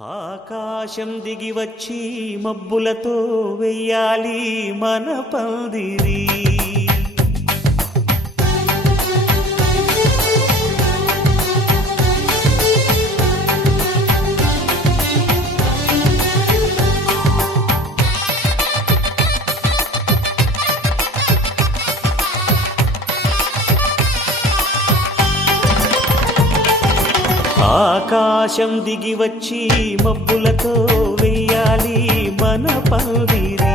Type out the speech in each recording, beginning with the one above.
ఆకాశం దిగి వచ్చి మబ్బులతో వెయ్యాలి మన పందిరి. ఆకాశం దిగి వచ్చి మబ్బులతో వెయ్యాలి మన పందిరి.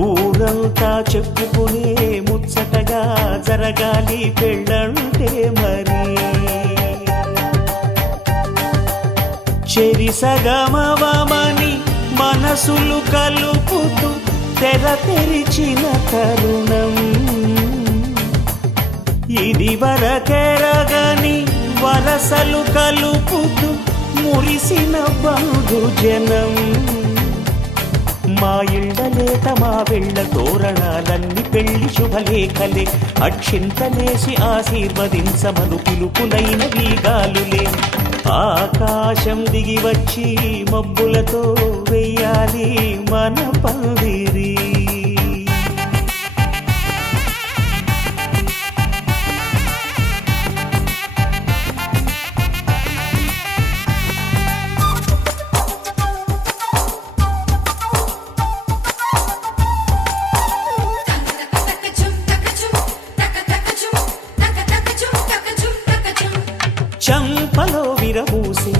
ఊరంతా చెప్పుకునే ముచ్చటగా జరగాలి పెళ్ళంటే మరి. చెరిసగమవమని మనసులు కలుపుతూ తెర తెరిచిన తరుణం ఇది వరకెరగని వరసలు కలుపుతూ మురిసిన బంధుజనం. మా ఇళ్ళలేత మా వెళ్ళ తోరణాలన్నీ పెళ్లి శుభలేఖలే. అక్షింతలేసి ఆశీర్వదించమను పిలుపులైన వీగాలులే. ఆకాశం దిగి వచ్చి మబ్బులతో వెయ్యాలి మన పందిరి. చంపలో విరబూసి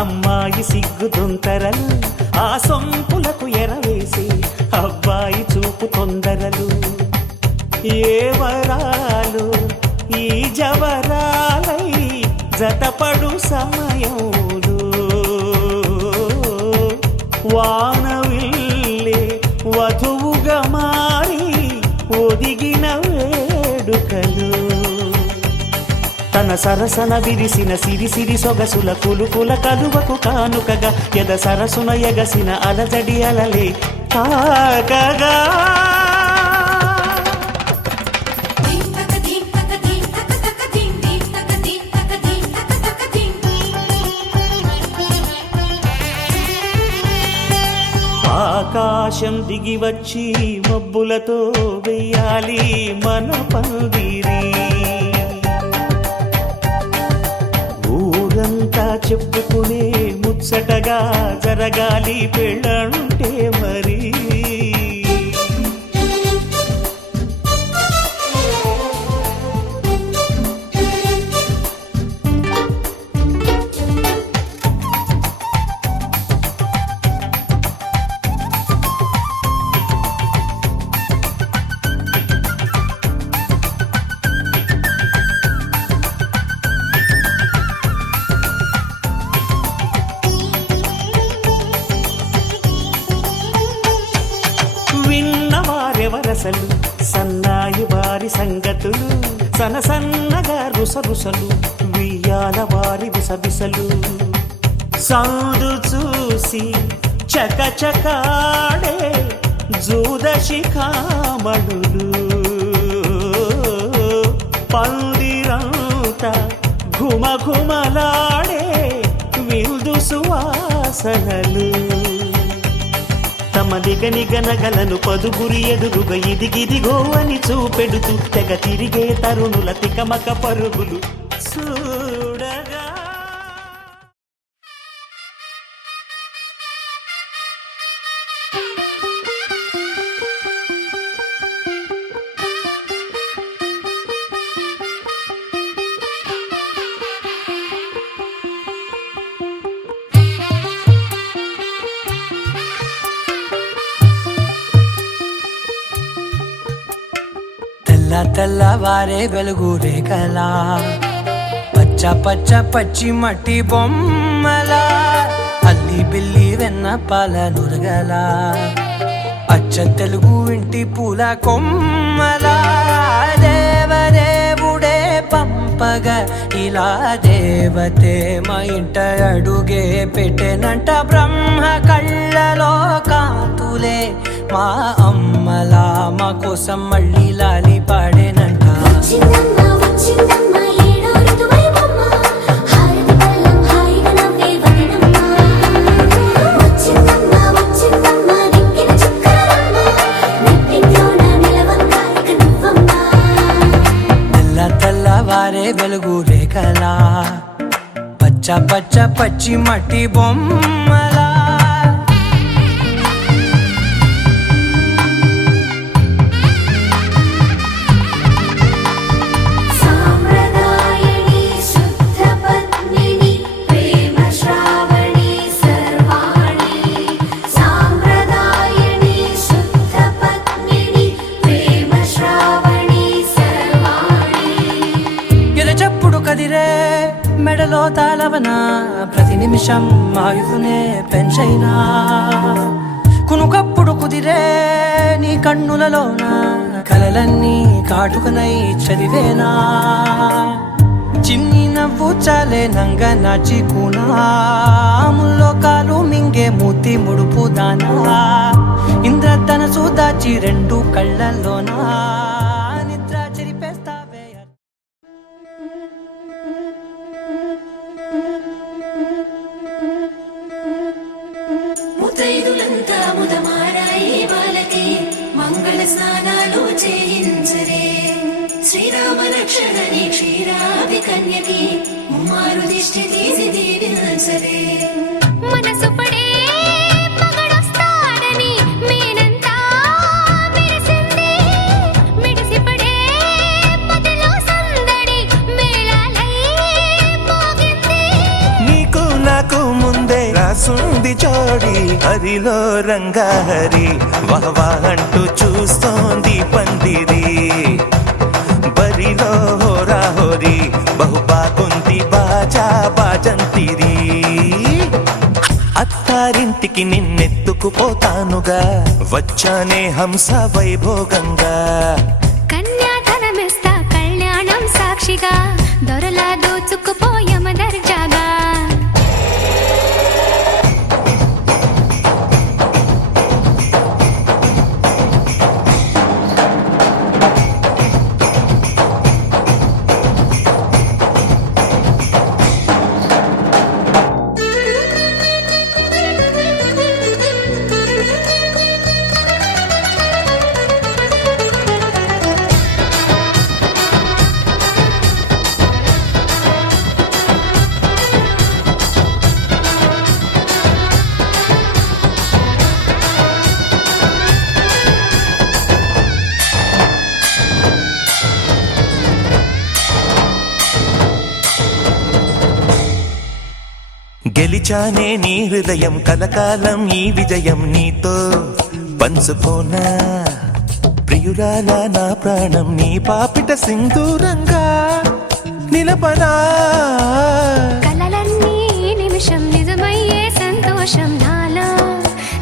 అమ్మాయి సిగ్గు తొంతరలు, ఆ సొంపులకు ఎరవేసి అబ్బాయి చూపు తొందరలు. ఏ వరాలు ఈ జవరాలై జతపడు సమయంలో వానవిల్లే వధువుగా మారి ఒదిగిన వేడుకలు. తన సరసన విరిసిన సిరిసిరి సొగసుల కులుకుల కలువకు కానుకగా ఎద సరసున ఎగసిన అలజడి అలలే తాకగా. ఆకాశం దిగి వచ్చి మబ్బులతో వెయ్యాలి మన పందిరి. ఊరంతా చెప్పుకునే ముచ్చటగా జరగాలి పెళ్ళంటే మరి. విన్నవారెవరసలు సన్నాయి వారి సంగతులు, సనసన్నగా రుసరుసలు వియ్యాల వారి విసవిసలు. సందు చూసి చకచకాడే జూదశిఖామణులు, పందిరంతా ఘుమఘుమలాడే విందు సువాసనలు. తమ నిగనిగనగలను పదుగురి ఎదురుగా ఇదిగిదిగో అని చూపెడుతూ తెగ తిరిగే తరుణుల తికమక పరుగులు చూడగా. తెల్లవారే వెలుగు రేఖలా, పచ్చ పచ్చ పచ్చి మట్టి బొమ్మలా, అల్లి బిల్లి వెన్న పాల నురగలా, అచ్చ తెలుగు ఇంటి పూల కొమ్మలా. దేవదేవుడే పంపగా ఇలా దేవతే మా ఇంట అడుగే పెట్టెనంట. బ్రహ్మ కళ్ళలో కాంతులే మా అమ్మలా మా కోసం మళ్ళీ లాలి పాడేనంట. వచ్చిందమ్మ వచ్చిందమ్మ ఏడో ఋతువై బొమ్మ హారతి పచ్చ పచ్చ పచ్చి మట్టి బొమ్మలా కదిరే మెడలో తాళవన ప్రతి నిమిషం ఆయువునే పెంచైనా కునుకప్పుడు కుదిరే నీ కన్నులలోన కలలన్నీ కాటుకనై చదివేనా చిన్ని నవ్వు చాలే నంగ నాచి కూనాముల్లో కాలు మింగే మూతి ముడుపు దానా ఇంద్రధనసు దాచి రెండు కళ్ళల్లోనా నిద్ర చెరిపేస్తావే ముతైదులంతా ముదమారాయి వాళ్ళకి మంగళ స్నానాలు చేయించరే శ్రీరామ రక్షణని క్షీరాభి కన్యకి ముమ్మారు దిష్టి తీసి దీవించరే మనసు పడే మగడొస్తాడని మేనంతా మెరిసింది మిడిసి పడే మదిలో సందడి మేళాలై మోగింది నీకు నాకు ముందే రాసుంది జోడి హరిలో రంగా హరి వహవా అంటూ చూస్తోంది పందిరి బరిలో హోరా హోరి బహు బాగుంది బాజా బాజంతిరి అత్తారింటికి నిన్నెత్తుకుపోతానుగా వచ్చానే హంస వైభోగంగా కన్యాధనమిస్తా కళ్యాణం సాక్షిగా దొరలా దోచుకుపోయమ దర్జాగా గెలిచానే నీ హృదయం కలకాలం ఈ విజయం నీతో పంచుకోనా ప్రియురాలా నా ప్రాణం నీ పాపిట సింధూరంగా నిలపనా కలలన్నీ నిమిషం నిజమయ్యే సంతోషం నాలో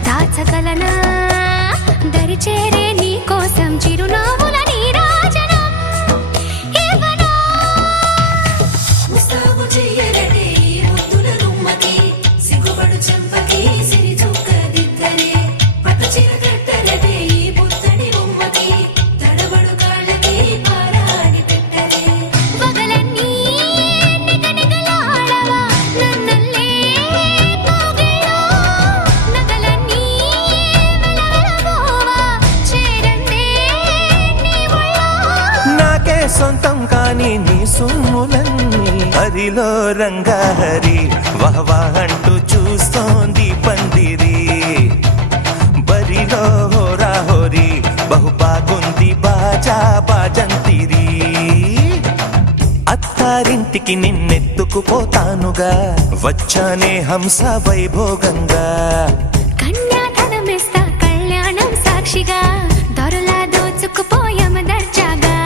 దాచగలనా దరిచేరే నీ కోసం చిరునవ్వుల నీరాజనం ఇవ్వనా ముస్తాబు చెయ్యరటే ఈ ముద్దుల గుమ్మకి సిగ్గుపడు చెంపకి సిరి చుక్కదిద్దరే పట్టు చీర కట్టరటే ఈ పుత్తడి బొమ్మకి తడబడు కాళ్ళకి పారాడి పెట్టరే పగలన్నీ నిగనిగలాడవా నన్నల్లే కోగిలో నగలన్నీ వెలవెలబోవా చేరందే నీ ఒళ్ళో నాకే సొంతం కాని నీ సుమ్ములన్నీ హరిలో రంగా హరి వహవా అంటూ చూస్తోంది పందిరి బరిలో హోరా హోరి బహు బాగుంది బాజా బాజంతిరి అత్తారింటికి నిన్నెత్తుకుపోతానుగా వచ్చానే హంస వైభోగంగా కన్యాధనమిస్తా కళ్యాణం సాక్షిగా దొరలా దోచుకుపోయమ దర్జాగా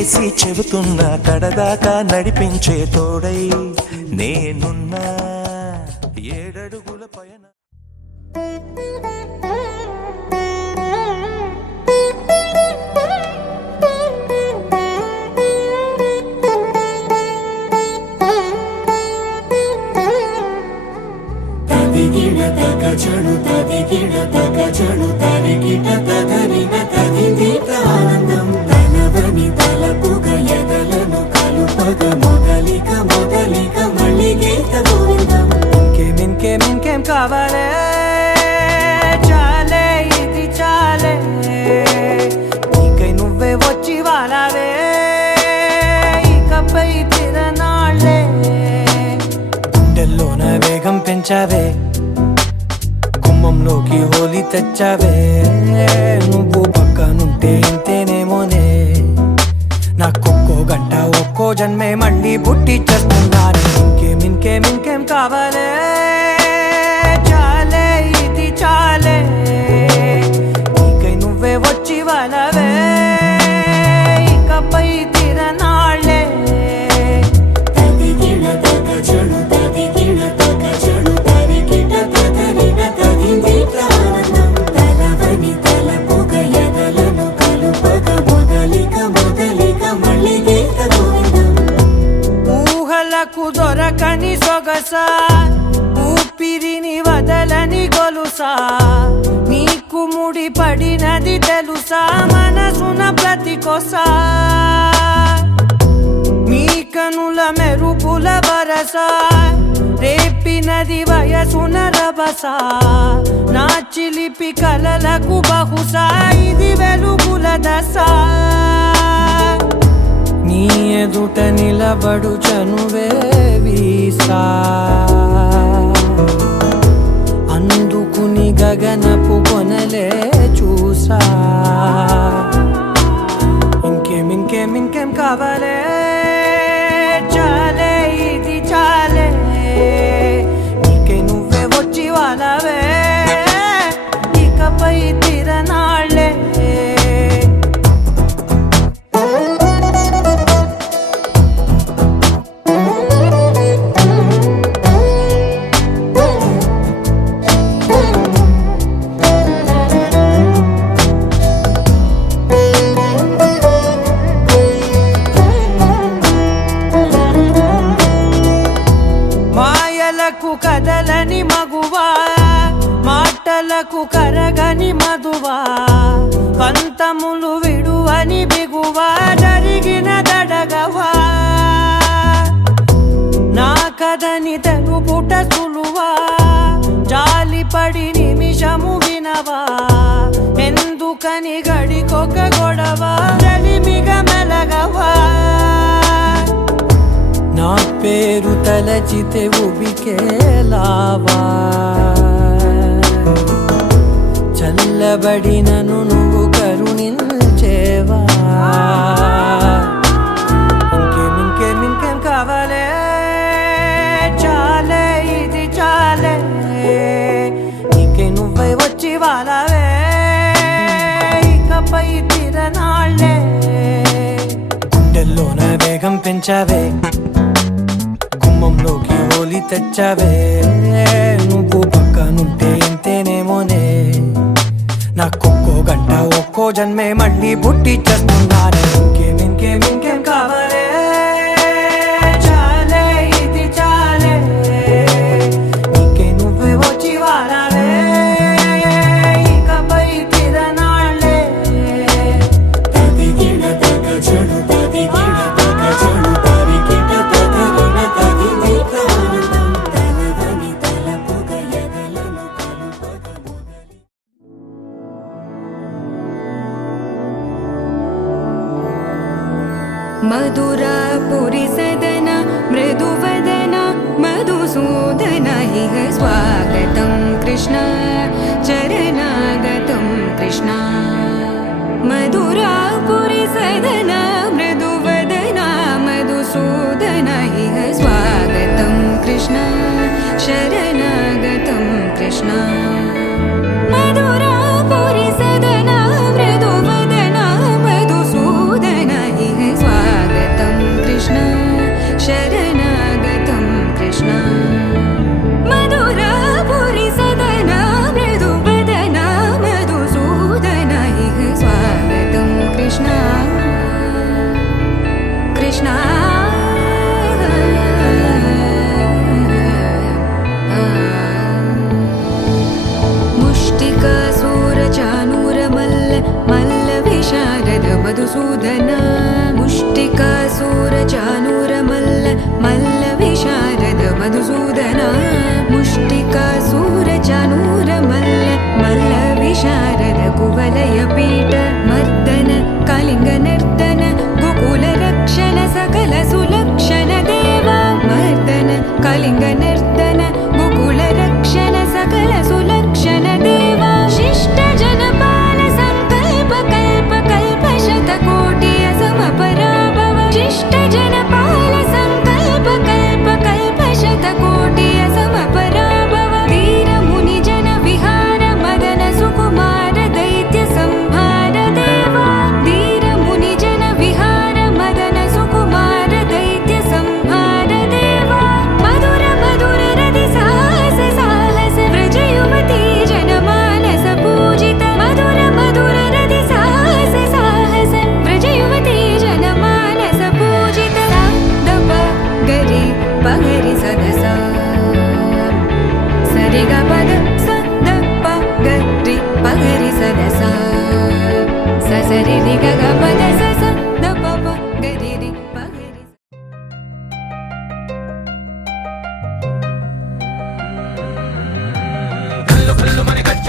చేసి చెబుతున్నా కడదాకా నడిపించే తోడై నేనున్నా 7 అడుగుల పైన. తదిగిడ తగ చెడు తదిగిడ తగ చెడు తరిగిట తదరిన తదిదీత ఆనందం తనవని తలపుగ ఎదలను కలుపగ మొదలిక మొదలిక మళ్ళీ గీత గోవిందం. ఇంకేం కావాలే చాలే ఇది చాలే నీకై నువ్వే వచ్చి వాలావే ఇకపై తిరనాళ్ళే గుండెల్లోన వేగం పెంచావే గుమ్మంలోకి హోలీ తెచ్చావే నువ్వు పక్కనుంటే ఇంతేనేమోనే నాకొక్కో గంట ఒక్కో జన్మే మళ్ళీ పుట్టి చేస్తున్నాను. ఇంకేం కావాలే చాలే ఇది చాలే నీకై నువ్వే వచ్చి వాలవే ఇకపై తిరనాళ్ళే. తదిగిడ తగ చెడు తదిగిడ తగ చెడు తరిగిట తదరిన తదిదీత ఆనందం తనవని తలపుగ ఎదలను కలుపగ మొదలిక మొదలిక మళ్ళీ గీత గోవిందం. ఊహలకు దొరకని సొగసా ఊపిరిని వదలని గొలుసా నీకు ముడి పడినది తెలుసా మనసున ప్రతి కొసా నీ కనుల మెరుపుల వరస రేపినది వయసున రభస నా చిలిపి కలలకు బహుశా ఇది వెలుగుల దశ నీ ఎదుట నిలబడు చనువే వీసా అందుకుని గగనపు కొనలే చూసా. ఇంకేం కావాలే చాలే ఇది చాలే నీకై నువ్వే వచ్చి వాలవే ఇకపై తిరనాళ్ళే. మాయలకు కదలని మగువా మాటలకు కరగని మధువా పంతములు విడువని బిగువా జరిగిన దడగవా నా కదని తెలుపుట సులువా జాలిపడి నిమిషము వినవా ఎందుకని గడికొక గొడవ రలిమిగ మెలగవా నా పేరు తలచితే ఉబికేలావా చల్లబడినను నువ్వు కరుణించేవా. ఇంకేం కావాలే చాలే ఇది చాలే నీకై నువ్వై వచ్చి వాలవే ఇకపై తిరనాళ్ళే గుండెల్లోన వేగం పెంచావే గుమ్మంలోకి హోలీ తెచ్చావే నువ్వు పక్కనుంటే ఇంతేనేమోనే నాకొక్కో గంట ఒక్కో జన్మే మళ్ళీ పుట్టి చేస్తున్నాను. ఇంకేం కావాలే చాలే ఇది చాలే నీకై నువ్వే వచ్చి వాలవే ఇకపై తిరనాళ్ళే. తదిగిడ తగ చెడు తదిగిడ తగ చెడు తరిగిట తదరిన తదిదీత ఆనందం తనవని తలపుగ ఎదలను కలుపగ మొదలి. मधुरापुरी सदन मृदुवदन मधुसूदन इह स्वागतं कृष्ण चरणागतं कृष्ण. मधुरापुरी सदन मृदुवदन मधुसूदन इह स्वागतं कृष्ण शरणागतं कृष्ण. मधुरापुरी सदन मृदुवदन मधुसूदन इह स्वागतं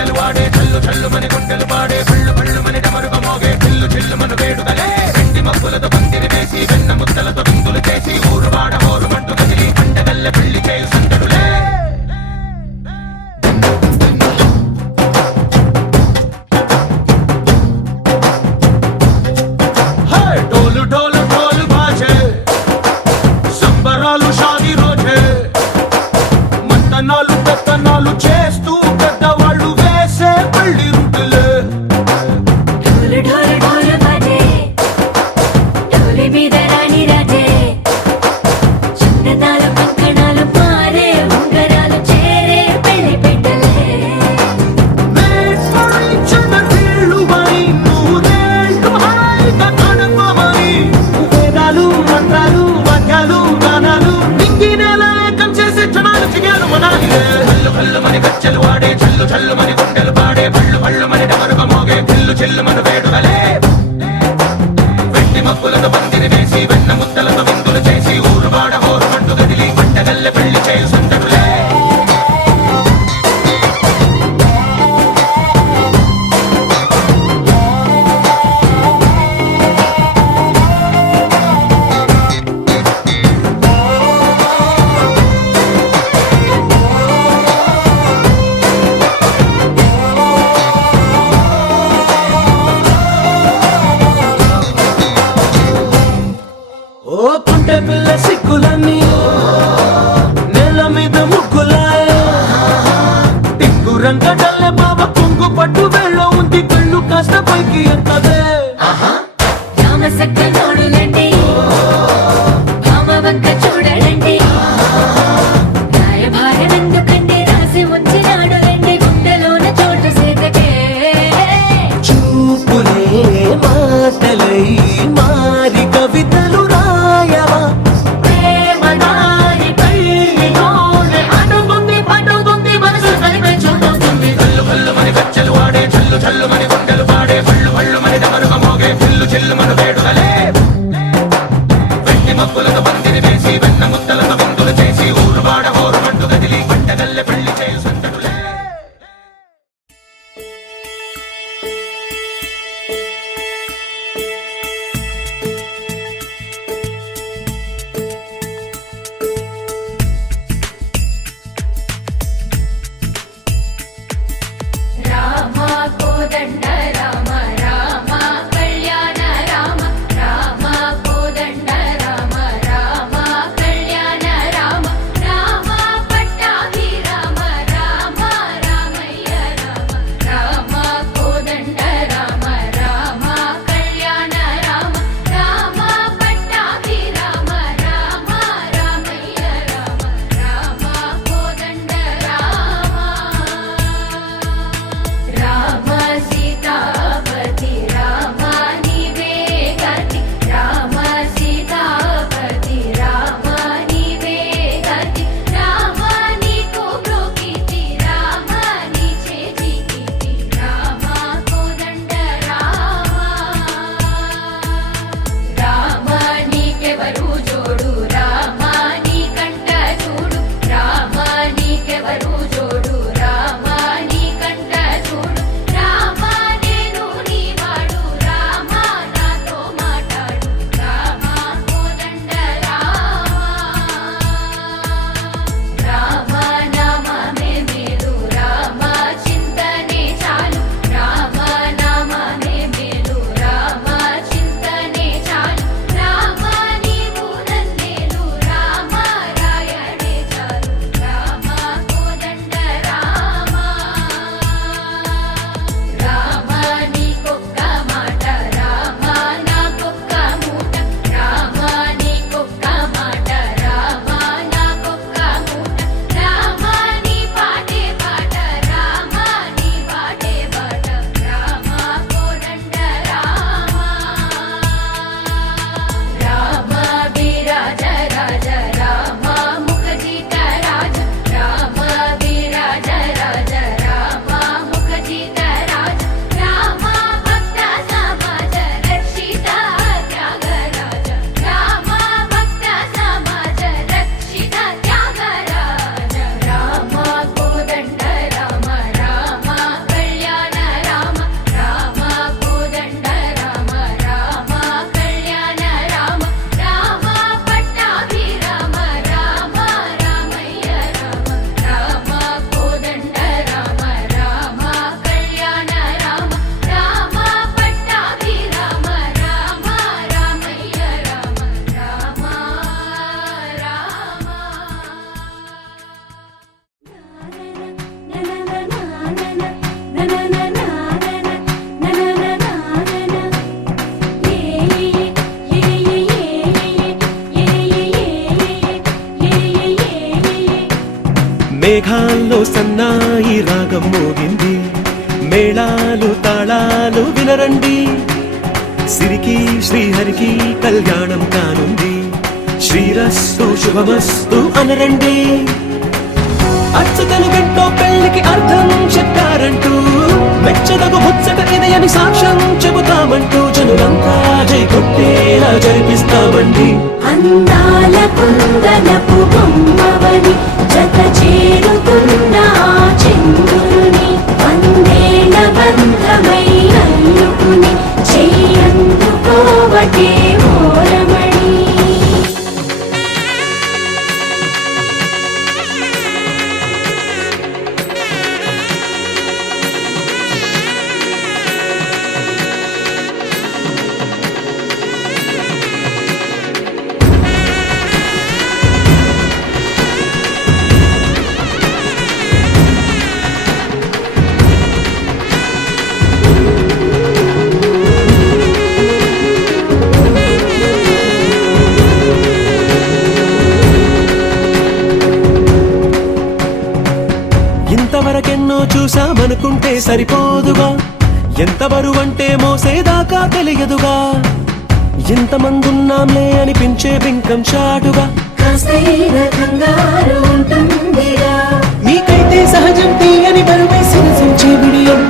గజ్జలు వాడే చల్లు చల్లు మని గుండెలు పాడే పళ్ళు పళ్ళు మని డమరుగ మోగే చిల్లు చిల్లు మన వేడుకలే వెండి మబ్బులతో పందిరి వేసి వెన్న ముద్దలతో విందులు చేసి ఊరు వాడ ఊరు మంటు కదిలి పండగల్లె పెళ్లి చేయు సందడులే డోలు డోలు డోలు బాజే సంబరాలు షాదీ రోజే మంతనాలు పెత్తనాలు చేస్తూ పెద్దవాళ్ళు వేసే పెళ్లి రుటులే ढोल ढोल ढोल बाजे ढोली మీద రాణి రాజే చుట్టతాలు కంకణాలు మారే ఉంగరాలు చేరే పెళ్లి పెట్టలే చిన్న తీళ్ళుమని నూరేళ్ళు హాయిగా గడపమని వేదాలు మంత్రాలు వాక్యాలు గానాలు నింగి నేల ఏకం చేసే క్షణాలు చిగాలు మనాలి హల్లు హల్లు మని గజ్జలు వాడే చల్లు చల్లు మని గుండెలు పాడే పళ్ళు పళ్ళు మని డమరుగ మోగే చిల్లు చిల్లు మన వేడుకలే వెండి మబ్బులతో పందిరి వేసి వెన్న ముద్దలతో విందులు చేసి ఊరు వాడ ఊరు మంటు గదిలి పంటగల్లె పెళ్లి చేయు సందడులే ఓ పుంటె పిల్ల సిక్కులన్నీ నేల మీద ముగ్గులాయ టింగు రంగడల్లె బాబ కుంగు పట్టు వేళ్ళ ఉంది కళ్ళు కాస్త పైకి ఎత్తదే రామ సక్క నోడులండి భామ వంక చూడడండి రాయభారం ఎందుకండి రాసి ఉంచినాడు రండి గుండెలోన చోటు సేతకే చూపులే మాటలై మారి కవితలు రాయవా ప్రేమ దారి పెళ్లిలోనే అడుగుంది పట్టుకుంది మనసు కలిపే చూడుతుంది కల్లు కల్లు మని గజ్జలు వాడే చల్లు చల్లు మని గుండెలు పాడే పళ్ళు పళ్ళు మని డమరుగ మోగే చిల్లు చిల్లు మన వేడుకలే మేఘాల్లో సన్నాయి రాగం మోగింది, మేళాలు తాళాలు వినరండి, సిరికి శ్రీహరికి కళ్యాణం కానుంది, శ్రీరస్తు శుభమస్తు అనరండి. అచ్చతలు గంటో పెళ్లికి అర్థం చెప్పారంటూ, మెచ్చదగు ముచ్చట ఇదయని సాక్ష్యం చెబుతామంటూ, జనులంతా జై కొట్టేలా జరిపిస్తామండి. అందాల కుందనపు బొమ్మవని జత చేరుతున్న ఆ చంద్రుని, వందేళ్ల బంధమై అల్లుకుని చెయ్యందుకోవటే ఓరమణి. ఇంతవరకెన్నో చూసామనుకుంటే సరిపోదుగా, ఎంత బరువంటే మోసేదాకా తెలియదుగా, ఇంతమందున్నాంలే అనిపించే బింకం చాటుగా, కాస్తైన కంగారు ఉంటుందిగా, మీకైతే సహజం తీయని బరువై సిరసించే విడియం,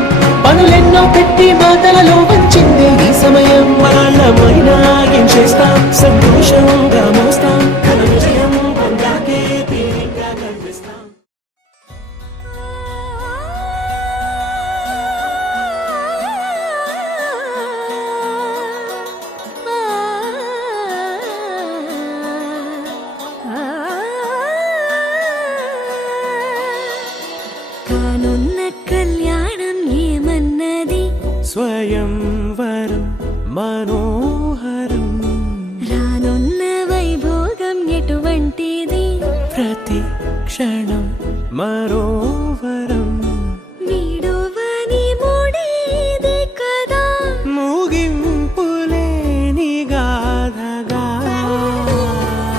పనులెన్నో పెట్టి మాటలలో వంచింది ఈ సమయం. మనాళ్ళమైనా ఏం చేస్తాం, సంతోషంగా మోస్తాం, ఘన విజయం పొందాకే తీరిగ్గా కనిపిస్తాం. కానున్న కళ్యాణం ఏమన్నది, స్వయంవరం మనోహరం, రానున్న వైభోగం ఎటువంటిది, ప్రతి క్షణం మరోవరం, వీడువని మూడేది కదా, ముగింపులేని గాథగా,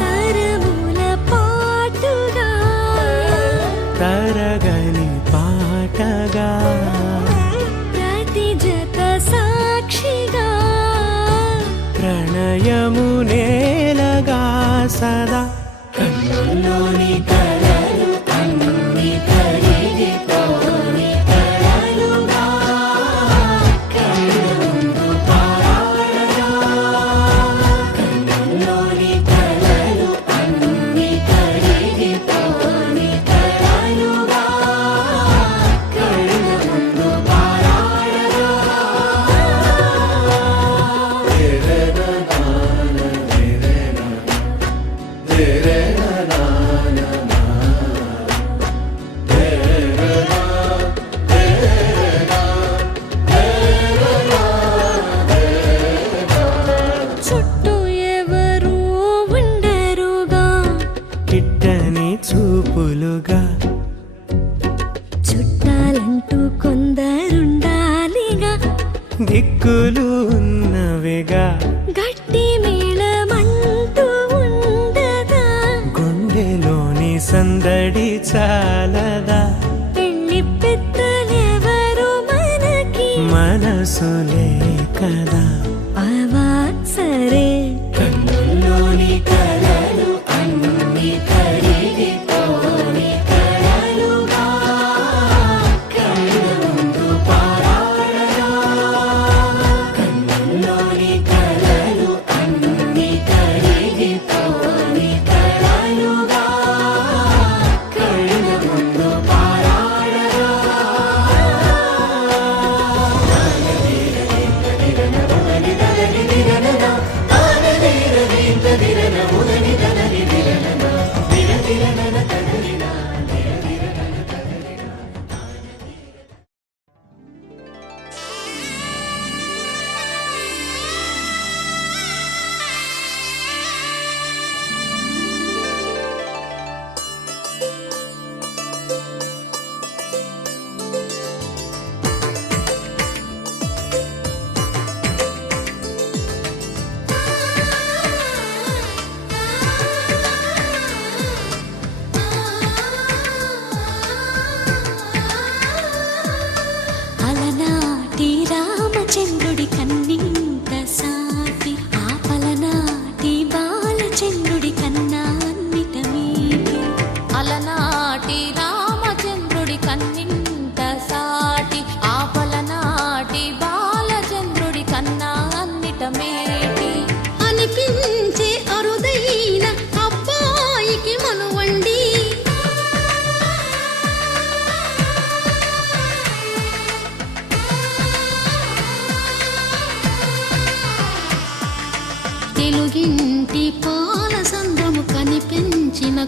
తరముల పాటుగా, తరగని పాటగా, ప్రతి జత సాక్షిగా, ప్రణయము నేలగా సదా. కన్నుల్లోని కలలు అన్ని కరిగిపోని కలలుగా, కన్నుందు పారాడగా, కన్నుల్లోని కలలు అన్ని కరిగిపోని కలలుగా, కన్నుందు పారాడగా. చుట్టూ ఎవరు ఉండరుగా, కిట్టని చూపులుగా, చుట్టాలంటూ కొందరుండాలిగా, దిక్కులు ఉన్నవిగా, గట్టి మేళమంటూ ఉండగా, గుండెలోని సందడి చాలదా, పెళ్లి పెద్దలెవరు మనకి, మనసులే కదా. అవా సరే, కన్నుల్లోని కలలు అన్ని కరిగిపోని కలలుగా, కన్నుందు పారాడగా, కన్నుల్లోని కలలు అన్ని కరిగిపోని కలలుగా, కన్నుందు పారాడగా.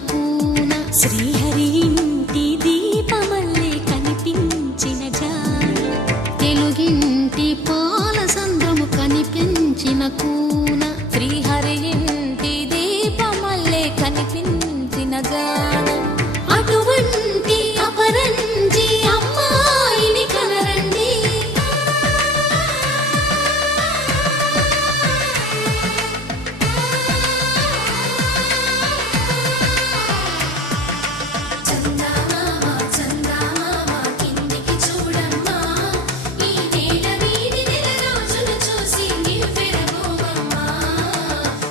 కూన శ్రీహరి ఇంటి దీపమల్లే కనిపించిన జాన తెలుగింటి పాల సంద్రము కనిపించిన కూన శ్రీహరి ఇంటి దీపమల్లే కనిపించిన జాన అటువంటి అపరంజి అమ్మాయిని కనరండి చందమామ చందమామ కిందికి చూడమ్మా ఈ నేల వీధి నెల రోజులు చూసి నివ్వెరబోవమ్మా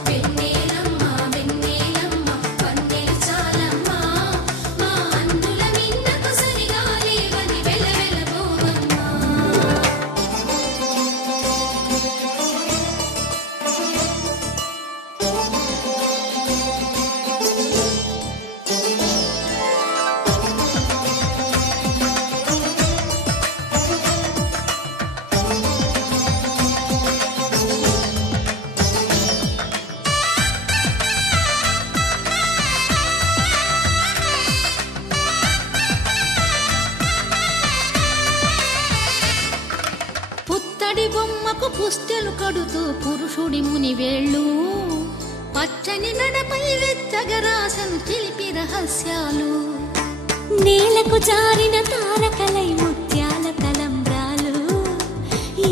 వెన్నెలమ్మ వెన్నెలమ్మ వన్నెలు చాలమ్మా మా అందుల మిన్నకు సరిగా లేవని వెలవెలబోవమ్మా పుత్తడి బొమ్మకు పుస్తెలు కడుతూ పురుషుడి ముని వేళ్ళు పచ్చని నడపై వెచ్చగరాసను చిలిపి రహస్యాలు నేలకు జారిన తారకలై ముత్యాల తలంబ్రాలు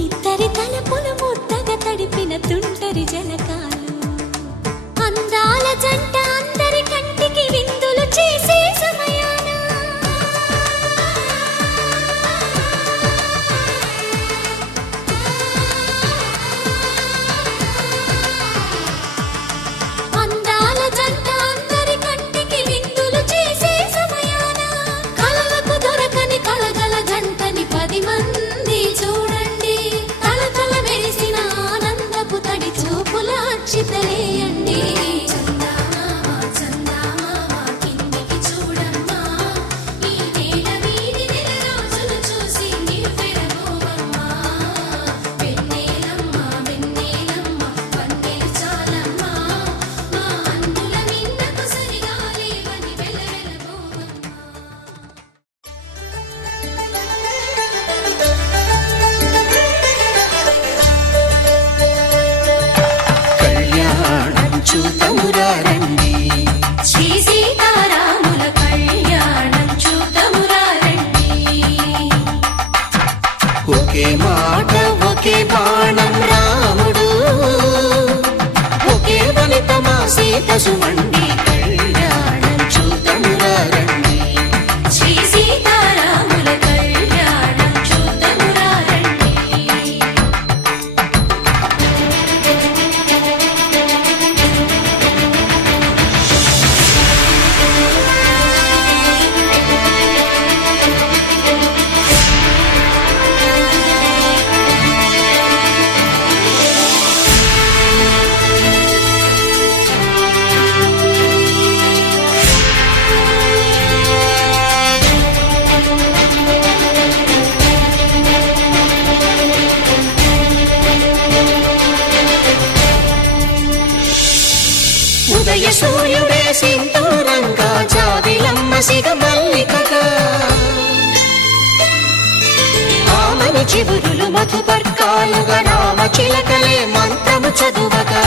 ఇద్దరి తలపులు ముద్దగా తడిపిన తుంటరి జలకాలు అందాల జంట అందరి కంటికి విందులు చేసే సమయాన అందాల జంట అందరి కంటికి విందులు చేసే సమయాన కలలకు దొరకని కలగల జంటని 10 మంది చూడండి తలతల మెరిసిన ఆనందపు తడి చూపుల అక్షితలేయండి చందమామ చందమామ కిందికి చూడమ్మా ఈ నేల వీధి నెల రోజులు చూసి నివ్వెరబోవమ్మా వెన్నెలమ్మ వెన్నెలమ్మ వన్నెలు చాలమ్మా మా అందుల మిన్నకు సరిగా లేవని వెలవెలబోవమ్మా కళ్యాణం చూతమురారండి శ్రీ సీతారాముల కళ్యాణం చూతమురా రండి ఒకే మాట ఒకే బాణం రాముడు ఒకే వనిత మా సీత సుమండి కళ్యాణం చూతమురారండి శ్రీ సీతారాముల కళ్యాణం చూతమురా రండి ఉదయ సూర్యుడే సింధూరంగా జాబిలమ్మ సిగ మల్లికగా ఆమని చివురులు మధుపర్కాలుగా రామ చిలకలే మంత్రము చదువగా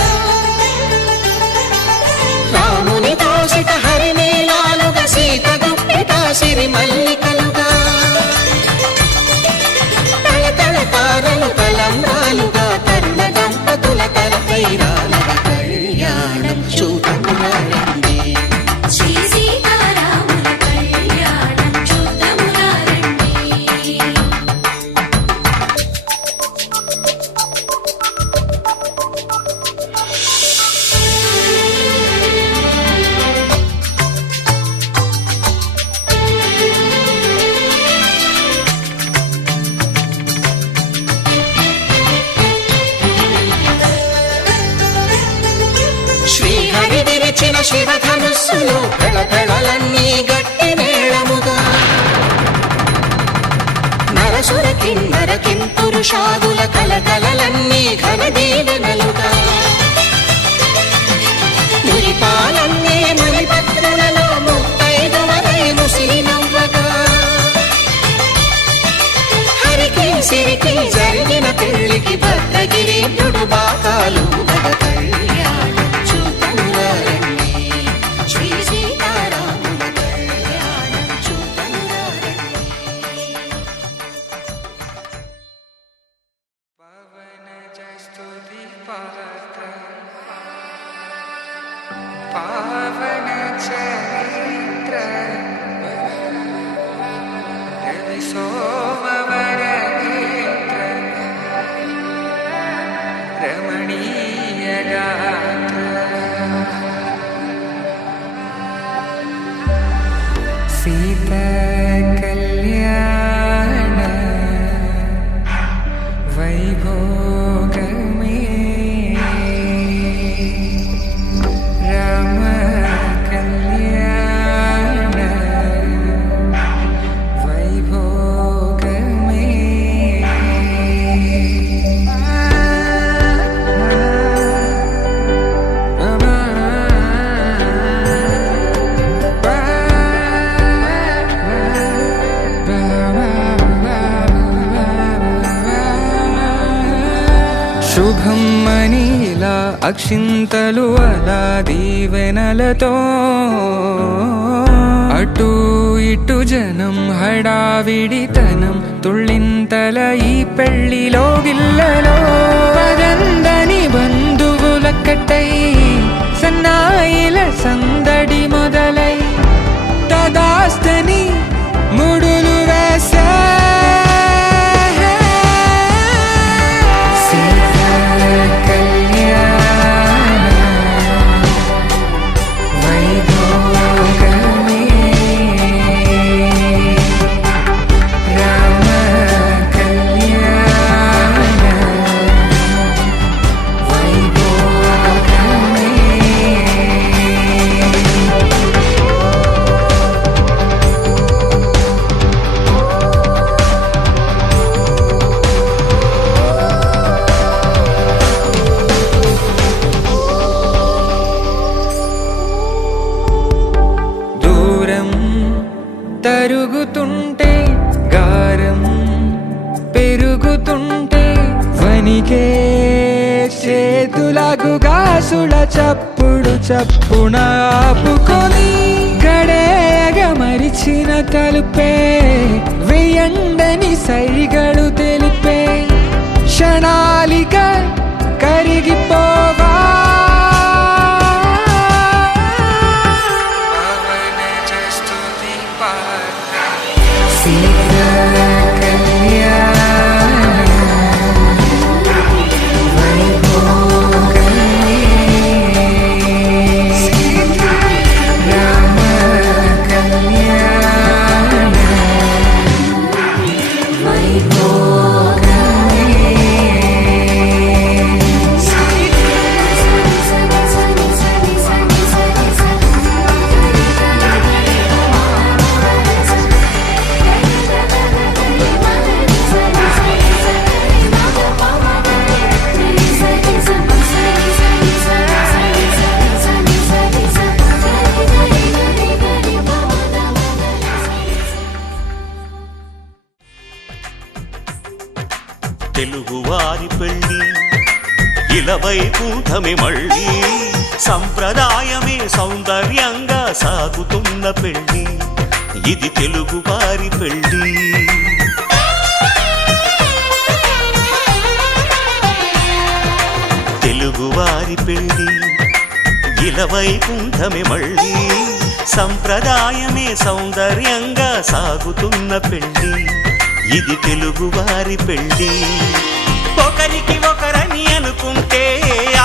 రాముని దోసిట హరినీలాలుగా సీత గుప్పిట సిరి మల్లికలుగా తళతళ తారలు తలంబ్రాలుగా తరుణ దంపతుల తలపైరాలుగా కళ్యాణం చూతమురారండి శ్రీ సీతారాముల కళ్యాణం చూతమురా రండి శ్రీహరి విరిచిన శివధనుస్సులో పెళపెళలన్నీ గట్టి మేళముగా నరసుర కిన్నర కింపురుషాదుల కలకలలన్నీ ఘన దీవెనలుగా మురిపాలన్నీ మునిపత్రులలో సిరికి జరిగిన పెళ్లికి భద్రగిరి బాకాలు మగ కళ్యాణం చూతనురండి శ్రీ సీతారాముల కళ్యాణం చూతనురండి. పవన జస్తుతి పాత్ర పావన చరిత్ర రవి సోమవర నేత్ర రమణీయ గాత్ర సీత కళ్యాణ వైభోగమే రామ కళ్యాణ వైభోగమే శుభం మనీలా అక్షింతలు అలా దీవెనలతో అటు ఇటు జనం హడావిడితనం తుళ్ళింతల ఈ పెళ్లిలో గిల్లలో పదందని బంధువులక్కటై సన్నాయిల సందడి మొదలై తదాస్తని ముడులు వేసా తరుగుతుంటే గారం పెరుగుతుంటే వనికే చేతులకు గాసుల చప్పుడు చప్పున ఆపుకొని గడేగ మరిచిన తలుపే వెయ్యండని సైగడు తెలిపే క్షణాలిక కరిగిపోవా తెలుగువారి పెళ్ళి ఇలవైకుంఠమే మళ్ళీ సంప్రదాయమే సౌందర్యంగా సాగుతున్న పెళ్ళి ఇది తెలుగువారి పెళ్ళి. తెలుగువారి పెళ్ళి ఇలవైకుంఠమే మళ్ళీ సంప్రదాయమే సౌందర్యంగా సాగుతున్న పెళ్ళి ఇది తెలుగువారి పెళ్ళి. ఒకరికి ఒకరని అనుకుంటే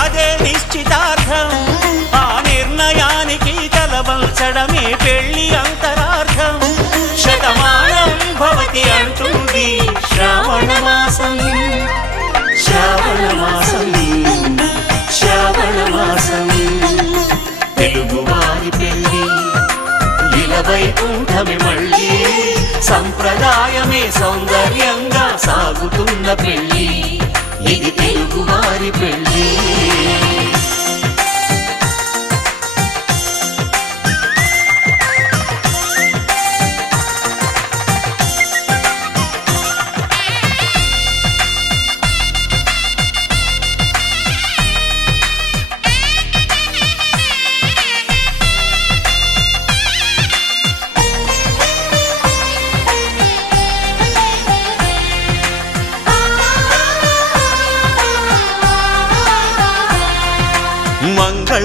అదే నిశ్చితార్థం, ఆ నిర్ణయానికి తలవంచడమే పెళ్ళి అంతరార్థం. శతమానం భవతి అంటుంది శ్రావణ మాసం, శ్రావణ మాసం, శ్రావణ మాసం. తెలుగువారి పెళ్ళి ఇలవైకుంఠమే మళ్ళీ సంప్రదాయమే సౌందర్యంగా సాగుతున్న పెళ్ళి ఇది తెలుగువారి పెళ్ళి.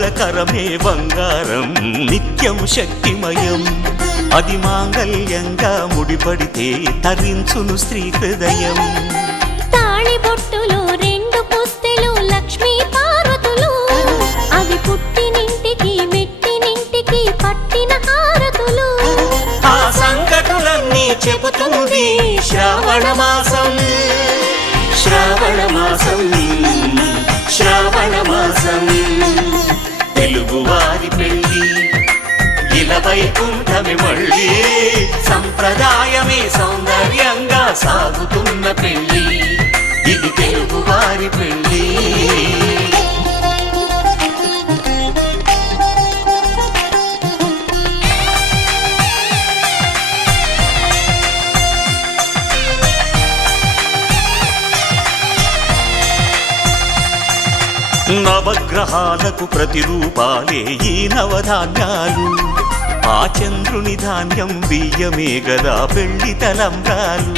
మంగళకరమే బంగారం నిత్యం శక్తిమయం అది మాంగళ్యంగా ముడిపడితే తరించును స్త్రీ హృదయం తాళిబొట్టులో 2 పుస్తెలు లక్ష్మీ పార్వతులు అవి పుట్టినింటికి మెట్టినింటికి పట్టిన హారతులు ఆ సంకటులన్నీ చెబుతుంది శ్రావణ మాసం శ్రావణ మాసం శ్రావణ మాసం తెలుగువారి పెళ్ళి ఇలా వైకుంఠమి మళ్ళీ సంప్రదాయమే సౌందర్యంగా సాగుతున్న పెళ్ళి ఇది తెలుగువారి పెళ్ళి నవగ్రహాలకు ప్రతిరూపాలే ఈ నవధాన్యాలు ఆ చంద్రుని ధాన్యం బియ్యమే గదా పెళ్లి తలంబ్రాలు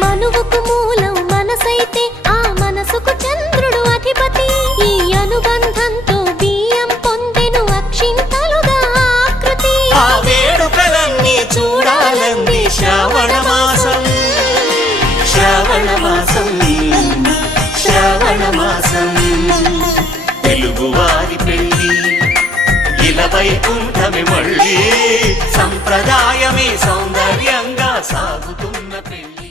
మనువుకు మూలం మనసైతే ఆ మనసుకు చంద్రుడు అధిపతి ఈ అనుబంధంతో బియ్యం పొందెను అక్షింతలుగా ఆకృతి ఆ వేడుకలన్నీ చూడాలంది శ్రావణ మాసం శ్రావణ మాసం శ్రావణ మాసం తెలుగువారి పెళ్ళి ఇలా వైకుంఠమి మళ్ళీ సంప్రదాయమే సౌందర్యంగా సాగుతున్న పెళ్ళి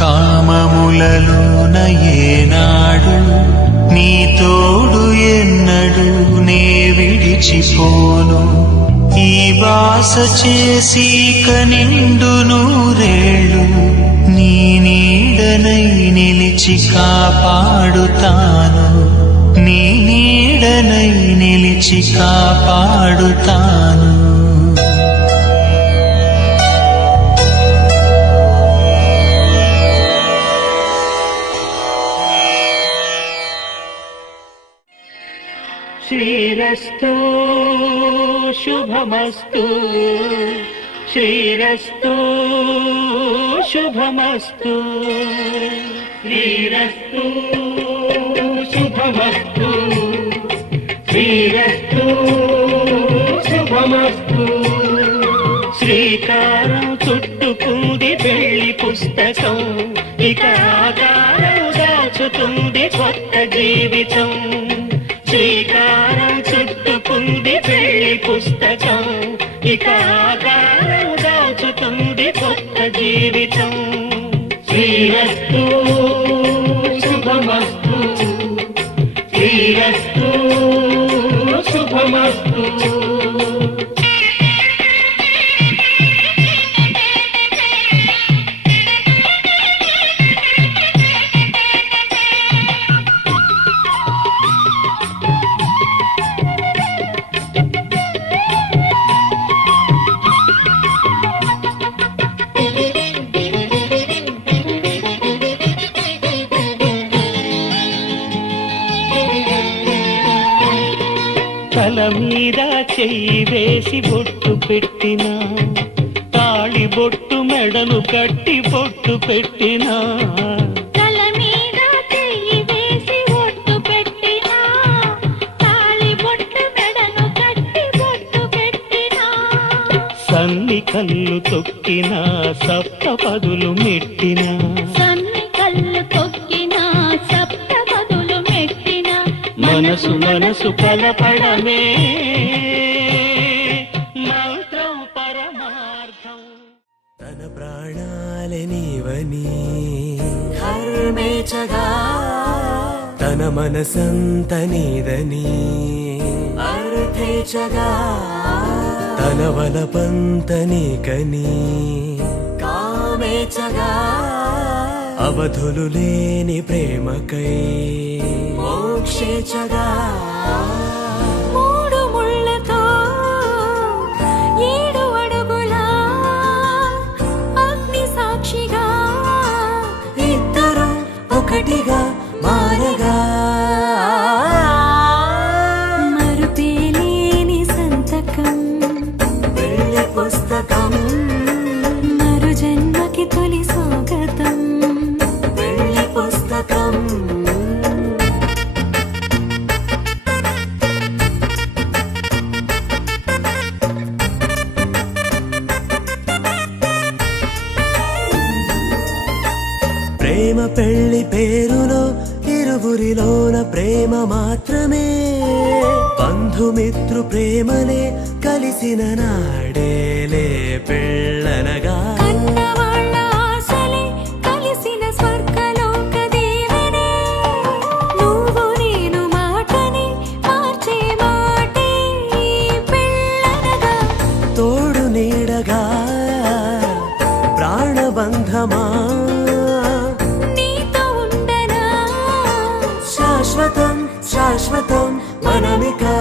కామములలోన ఏనాడు నీ తోడు ఎన్నడు నే విడిచిపోను ఈ బాస చేసి కనిండు నూరేళ్ళు నీ నీడనై నిలిచి కాపాడుతాను నీ నీడనై నిలిచి కాపాడుతాను శ్రీరస్తు శుభమస్తు శ్రీరస్తు శుభమస్తు శ్రీరస్తు శుభమస్తు శ్రీరస్తు శుభమస్తు శ్రీకారం చుట్టుకుంది పెళ్లి పుస్తకం ఇక ఆకారం దాచుతుంది కొత్త జీవితం శ్రీకారం చుట్టుకుంది పెళ్లి పుస్తకం ఇక ఆకారం దాచుతుంది కొత్త జీవితం శ్రీరస్తు శుభమస్తు శ్రీరస్తు శుభమస్తు తల మీద చెయ్యి వేసి బొట్టు పెట్టినా తాళి బొట్టు మెడను కట్టి బొట్టు పెట్టినా తల మీద చెయ్యి వేసి బొట్టు పెట్టినా తాళి బొట్టు మెడను కట్టి బొట్టు పెట్టినా సన్ని కళ్ళు తొక్కినా సప్త పదులు మెట్టినా సన్ని కళ్ళు తొక్కినా సప్త పదులు మెట్టినా మనసు మనసు కలపడమే మంత్రం పరమార్థం తన ప్రాణాలే నీవని హర్మేచగా తన మనసంత నీదని అర్థేచగా తన వలపంత నీకని కామేచగా అవధులు లేని ప్రేమకై మోక్షేచగా మూడు ముళ్ళతో 7 అడుగుల పెళ్లి పేరులో ఇరువురిలోన ప్రేమ మాత్రమే బంధుమిత్రు ప్రేమలే కలిసిన నాడేలే పెళ్ళనగా కన్నవాళ్ళ ఆశలే కలిసిన స్వర్గలోక దీవెనే నువ్వు నేను మాటని మార్చే మాటే ఈ పెళ్ళనగా తోడు నీడగా ప్రాణబంధమా నీతో ఉండనా శాశ్వతం శాశ్వతం మనమికా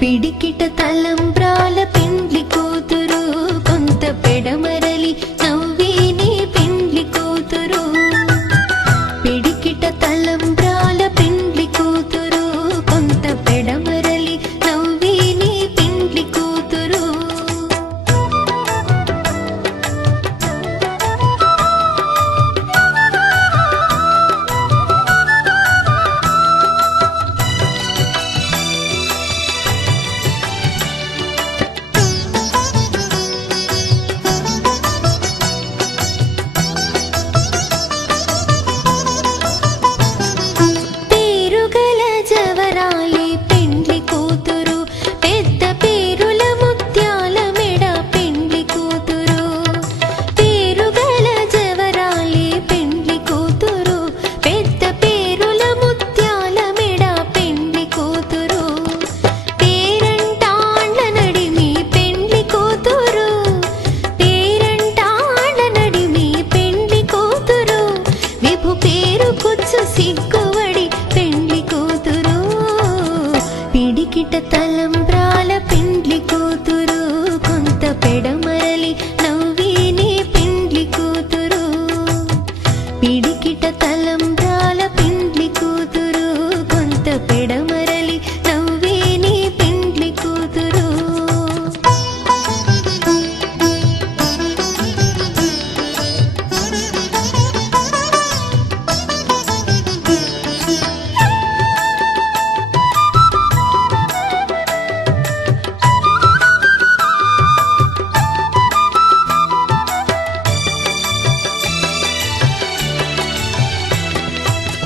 పిడికిట తలంబ్రాల పెండ్లి కూతురు కొంత పెడమరలి నవ్వేనే పెండ్లి కూతురు పిడికిట తలంబ్రాల పెండ్లి కూతురు కొంత పెడమరలి నవ్వేనే పెండ్లి కూతురు పేరుగల జవరాలి పెండ్లి కూతురు పెద్ద పేరుల ముత్యాల మెడ పెండ్లి కూతురు పేరుగల జవరాలి పెండ్లి కూతురు పెద్ద పేరుల ముత్యాల మెడ పెండ్లి కూతురు పేరంటాళ్ళ నడిమి పెండ్లి కూతురు పేరంటాళ్ళ నడిమి పెండ్లి కూతురు విభు పేరు కుచ్చు సిగ్గువడి పెండ్లి కూతురు పిడికిట తలంబ్రాల పెండ్లి కూతురు కొంత పెడమరలి నవ్వేనే పెండ్లి కూతురు పిడికిట తలంబ్రాల పెండ్లి కూతురు కొంత పెడమరలి నవ్వేనే పెండ్లి కూతురు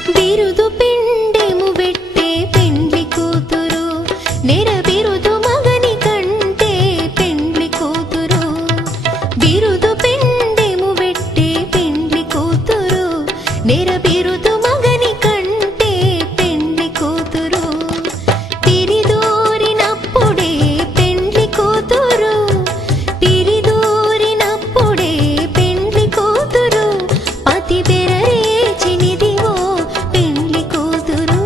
బిరుదు పిండెము పెట్టే పెండ్లి కూతురు నెర బిరుదు మగని కంటే పెండ్లి కూతురు బిరుదు పిండెము పెట్టే పెండ్లి కూతురు నెర బిరుదు మగని కంటే పెండ్లి కూతురు పిరిదూరినప్పుడే పెండ్లి కూతురు పిరిదూరినప్పుడే పెండ్లి కూతురు పతి బెరరేచినిదివో పెండ్లి కూతురు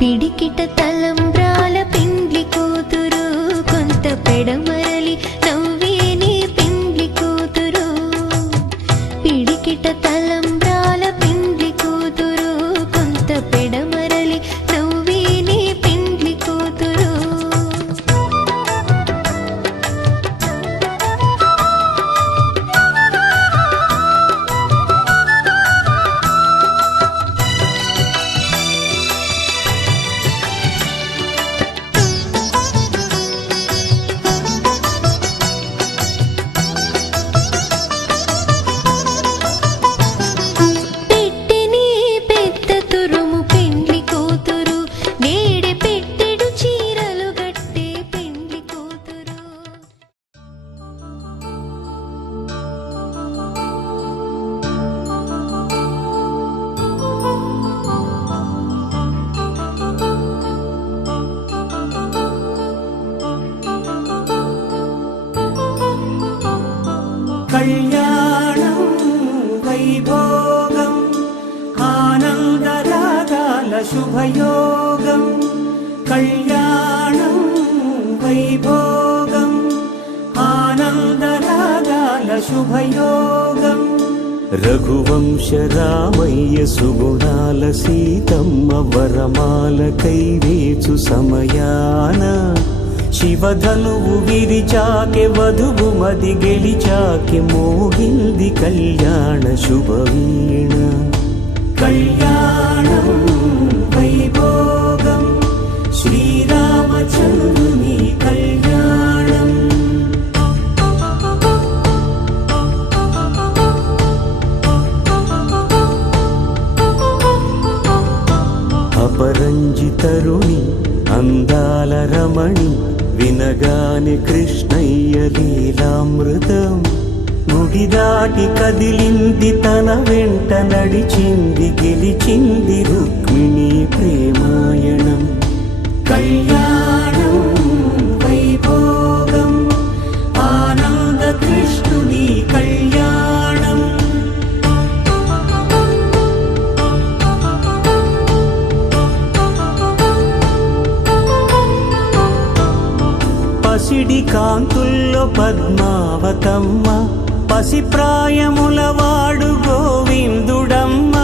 పిడికిట తలంబ్రాల పెండ్లి కూతురు కొంత పెడమరలి నవ్వేనే పెండ్లి కూతురు పిడికిట తలంబ్రాల పెండ్లి కూతురు కొంత పెడమరలి నవ్వేనే పెండ్లి కూతురు పెట్టెని పెద్ద తురుము పెండ్లి కూతురు నేడే పెట్టెడు చీరలు గట్టే పెండ్లి కూతురు కళ్యాణం వైభోగం ఆనందరాగాల శుభయోగం కళ్యాణం వైభోగం ఆనందరాగాల శుభయోగం రఘువంశ రామయ్య సుగుణాల సీతమ్మ వరమాల కైవేచు సమయాన శివధనువు విరిచాకె వధువు మది గెలిచాకె మోగింది కళ్యాణ శుభవీణ కళ్యాణం వైభోగం శ్రీరామచంద్రుని కళ్యాణం అపరంజి తరుణి అందాల రమణి వినగాని కృష్ణయ్య లీలామృతం గుడి దాటి కదిలింది తన వెంట నడిచింది గెలిచింది రుక్మిణి ప్రేమాయణం కళ్యాణం వైభోగం ఆనంద కృష్ణుని కళ్యాణం పసిడి కాంతుల్లో పద్మావతమ్మ పసిప్రాయముల వాడు గోవిందుడమ్మ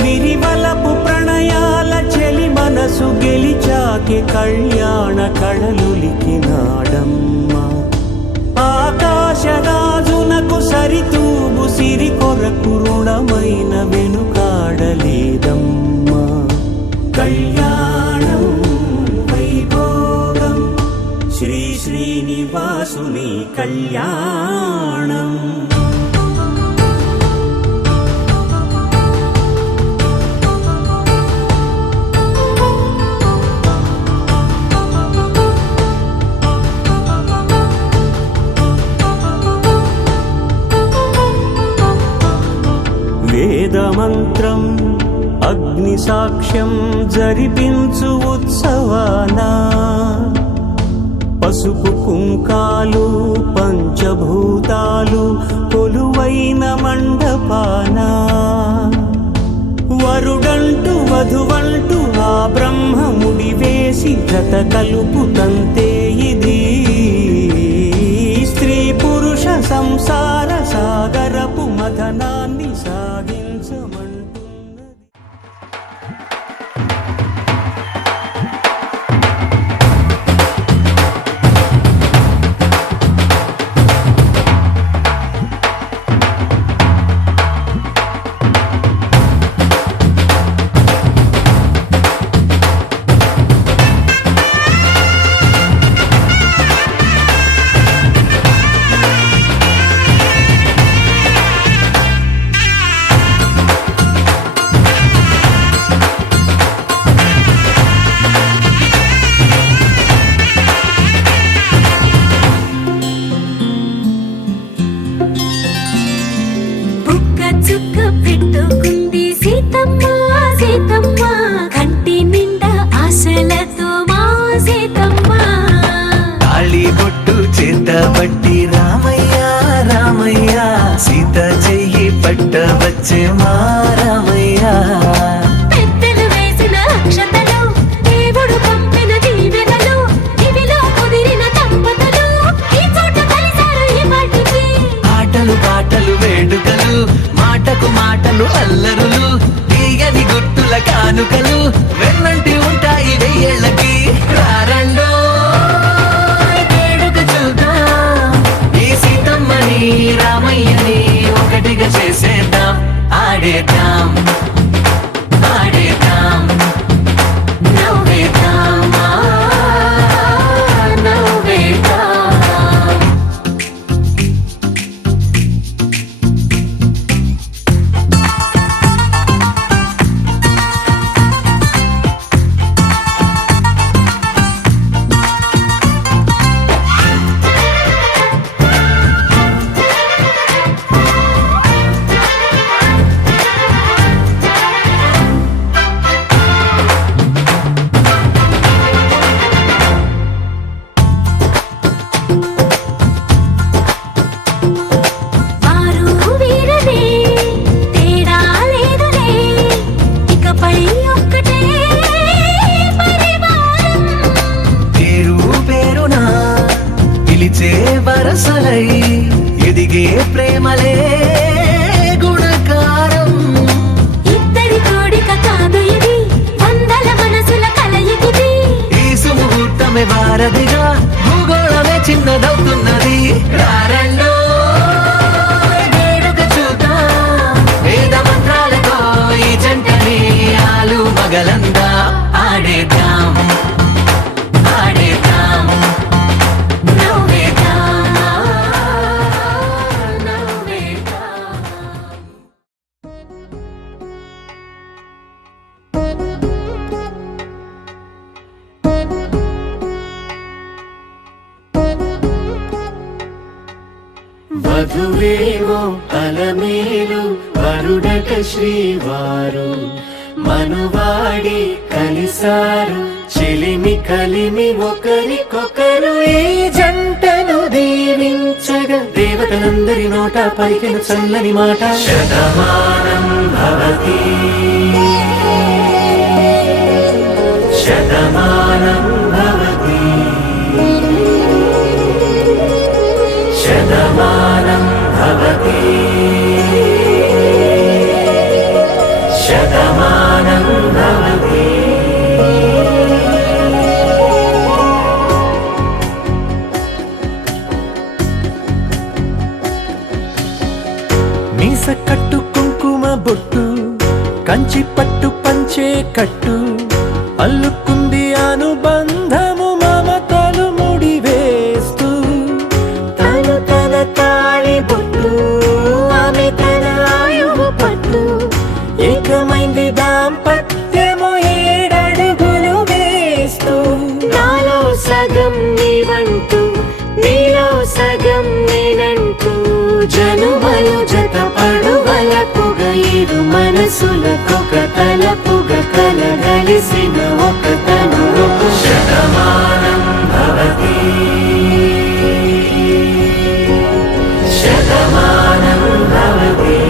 విరివలపు ప్రణయాల చెలి మనసు గెలిచాకి కళ్యాణ కళలులికినాడమ్మ ఆకాశరాజునకు సరితూగు సిరి కొరకు రుణమైన వెనుకాడలేదమ్మ కళ్యాణం వైభోగం శ్రీ శ్రీనివాసుని కళ్యాణం వేదమంత్రం అగ్ని సాక్ష్యం జరిపించు ఉత్సవానా పసుపు కుంకాలు పంచభూతాలు కొలువైన మండపాన వరుడంటూ వధువంటూ ఆ బ్రహ్మముడి వేసి జత కలుపుతంతే ఇది స్త్రీ పురుష సంసార సాగరపు మథనాన్ని సాగించమంటున్నది బుక్క చుక్క పెట్టుకుంది సీతమ్మ సీతమ్మ కంటి నిండా ఆశలతో మా సీతమ్మ తాళి బొట్టు చేతబట్టి రామయ్య రామయ్య సీత చెయ్యి పట్ట వచ్చే మా రామయ్య పెద్దలు వేసిన అక్షతలు దేవుడు పంపిన దీవెనలు ఇవిలో కుదిరిన దంపతులు ఈ చోట కలిసారు ఈ పాటికి ఆటలు పాటలు వేడుకలు మాటకు మాటలు అల్లరులు తీయని గుట్టుల కానుకలు వెన్నంటి ఉంటాయి వెయ్యేళ్ళకి రారండో వేడుక చూద్దాం ఈ సీతమ్మని రామయ్యని ఒకటిగా చేసేద్దాం ఆడేద్దాం ఆడేద్దాం నవ్వేద్దాం నవ్వేద్దాం వారు వీరనే తేడా లేదులే ఇకపై ఒక్కటే పరివారం పేరు పేరున పిలిచే వరసలై ఎదిగే ప్రేమలే గుణక సారథిగా భూగోళమే చిన్నదవుతున్నది. రారండో వేడుక చూద్దాం, వేద మంత్రాలతో ఈ జంటని ఆలు మగలందా ఆడేద్దాం ఆడేద్దాం నవ్వేద్దాం నవ్వేద్దాం. వధువేవో అలమేలు వరుడట శ్రీవారు మనువాడి కలిసారు చెలిమి కలిమి ఒకరికొకరు ఈ జంటను దీవించగా దేవతలందరి నోట పలికిన చల్లని మాట శతమానం భవతి శతమానం భవతి శతమానం భవతి శతమానం భవతి. మీస కట్టు కుంకుమ బొట్టు కంచి పట్టు పంచే కట్టు అల్లుకుంది అనుబంధము మమతలు ముడివేస్తూ తను తన తాళి బొట్టు ఆమె తన ఆయువు పట్టు ఏకమైంది దాంపత్యము 7 అడుగులు వేస్తూ నాలో సగం నీవంటూ నీలో సగం నేనంటూ జనుమలు జత పడువలపుగ ఇరు మనసులకొక తలపుగ కలగలిసిన ఒక తను శతమానం భవతి శతమానం భవతి.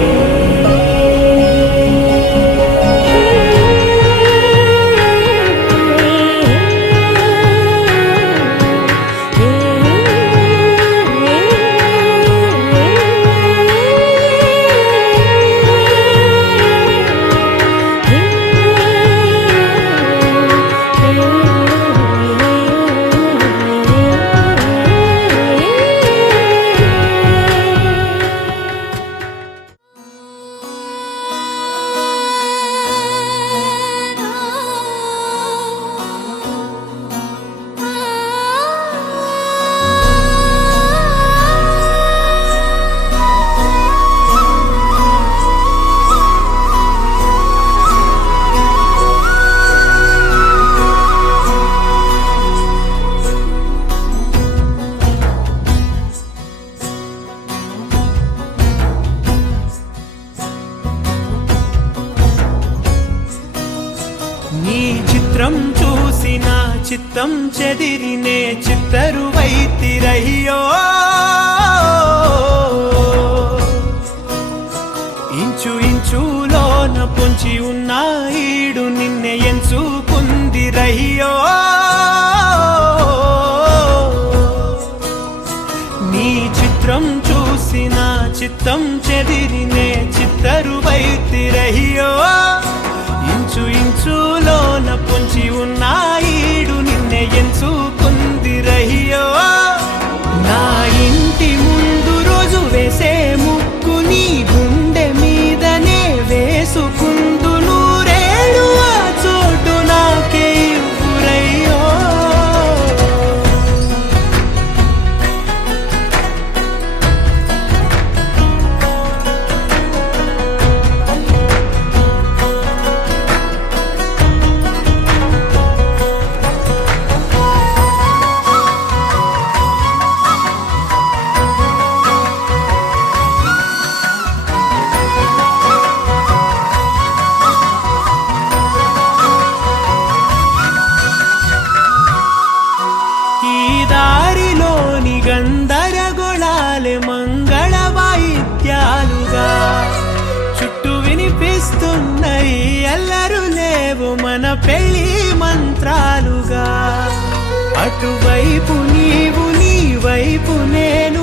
నీ చిత్రం చూసిన చిత్తం చెదిరినే చిత్తరువైతిరయ్యో ఇంచు ఇంచులోన పొంచి ఉన్న ఈడు నిన్నే ఎంచుకుందిరయ్యో నీ చిత్రం చూసిన చిత్తం చెదిరినే చిత్తరువైతిరయ్యో ఇంచు ఇంచులోన పొంచి ఉన్న ఈడు నిన్నే ఎంచుకుందిరయ్యో నా ఇంటి ముందు రోజు వేసే ముక్కు నీ గుండె మీదనే వేసుకుందు నూరేడు ఆ చోటు నాకే ఇవ్వురయ్యో గందరగోళాలే మంగళ వాయిద్యాలుగా చుట్టూ వినిపిస్తున్నాయి ఎల్లరు లేవు మన పెళ్లి మంత్రాలుగా అటువైపు నీవు నీ వైపు నేను